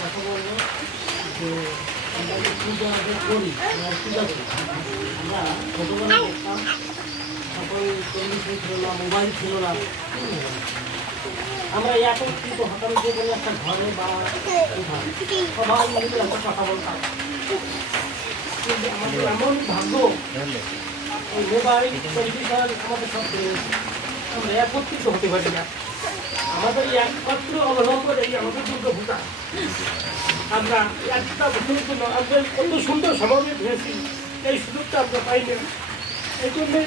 কথা বলব যে আমরা যে পূজা করি আমরা ছোটোবেলা দেখতাম সকল টেলিভিশন ছিল না মোবাইল ছিল না আমরা একত্রিত হতাম যে কোনো একটা ঘরে। বা সবাই মিলে কথা বলতাম। কিন্তু আমাদের এমন ভাগ্য আমরা একমাত্র অবলম্বন এই আমাদের আমরা কত সুন্দর এই সুযোগটা আমরা এই জন্যে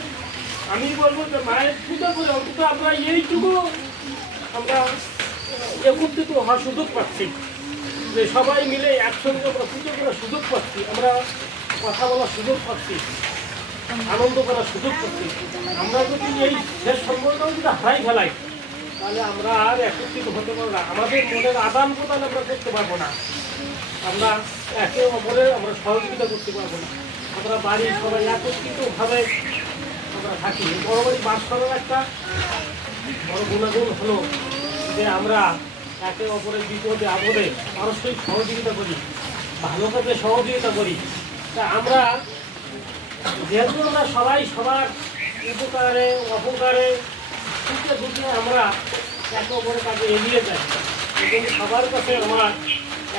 আমি বলব যে মায়ের পূজা করে অন্তত আমরা এইটুকু আমরা একত্রিত হওয়ার সুযোগ পাচ্ছি। যে সবাই মিলে একসঙ্গে আমরা পুজো করার সুযোগ পাচ্ছি, আমরা কথা বলার সুযোগ পাচ্ছি। আনন্দ করার সুযোগ পাচ্ছি আমরা যদি এই শেষ সম্পর্কটাও যদি হারাই ফেলাই, তাহলে আমরা আর একত্রিত হতে পারব না। আমাদের মনের আদান প্রদান আমরা করতে পারব না। আমরা একে অপরের আমরা সহযোগিতা করতে পারব না। আমরা বাড়ির সবাই একত্রিতভাবে আমরা থাকি। বড় বাড়ি বাস করার একটা বড় গুণাগুণ হলো যে আমরা একে অপরের বিপদে, আপদে পারস্পরিক সহযোগিতা করি ভালো কাজে সহযোগিতা করি। তা আমরা যেহেতু আমরা সবাই সবার উপকারে, অপকারে, সুখে দুঃখে আমরা একে অপরের কাছে এগিয়ে যাই। জন্য সবার কাছে আমার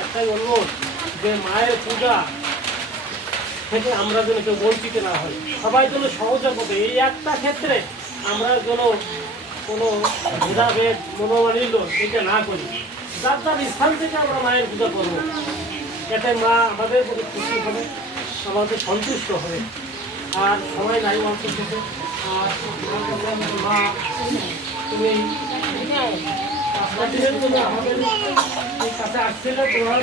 একটাই অনুরোধ যে মায়ের পূজা থেকে আমরা যেন কেউ বঞ্চিত না হই। সবাই যেন সহযোগ হবে এই একটা ক্ষেত্রে আমরা যেন কোনো ভেদাভেদ, মনোমালিন্য এটা না করি। যার যার স্থান থেকে আমরা মায়ের পূজা করব। যাতে মা আমাদের প্রতি খুশি হবে আমাদের সন্তুষ্ট হবে। আর সবাই নাই অল্প থেকে আর মা তুমি আমাদের কাছে আসছিলে তোমার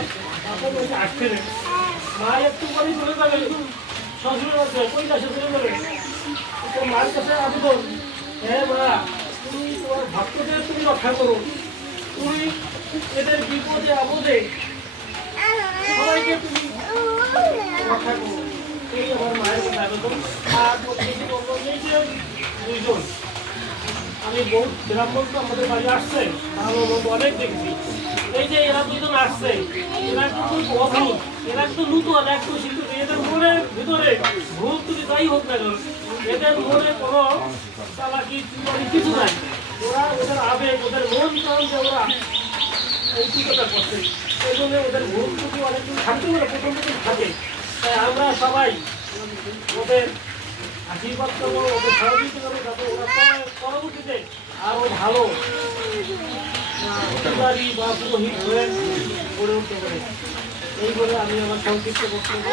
আসছিলে মা একটু করে চলে যাবে শ্বশুর আছে কই কাছে চলে যাবে তো মার কাছে আবেদন হ্যাঁ মা তুমি তোমার ভক্তদের তুমি রক্ষা করো তুমি এদের বিপদে আপদে সবাইকে তুমি রক্ষা করো। এই আমার মায়ের দুইজন আমি বহু ব্রাহ্মণ তো আমাদের বাড়ি আসছে অনেক দেখছি এই যে এরা দুজন আসছে এরা কিন্তু অভূত এরা কিন্তু নূতন একটু শিক্ষিত এদের মনের ভিতরে ভূত যদি তাই হোক না কেন এদের মনে কোনো চালাকি চুরি কিছু নাই ওরা ওদের আবেগ ওদের মন কারণ যে ওরা পুজোটা করছে এই জন্য ওদের ভূত যদি অনেক থাকতে পারে প্রথম প্রথম থাকে তাই আমরা সবাই ওদের আশীর্বাদ করব ওদের সহযোগিতা করব, যাতে ওরা পরে- পরবর্তীতে আরও ভালো পূজারী বা পুরোহিত হয়ে গড়ে উঠতে পারে। এই আমি আমার সংক্ষিপ্ত বক্তব্য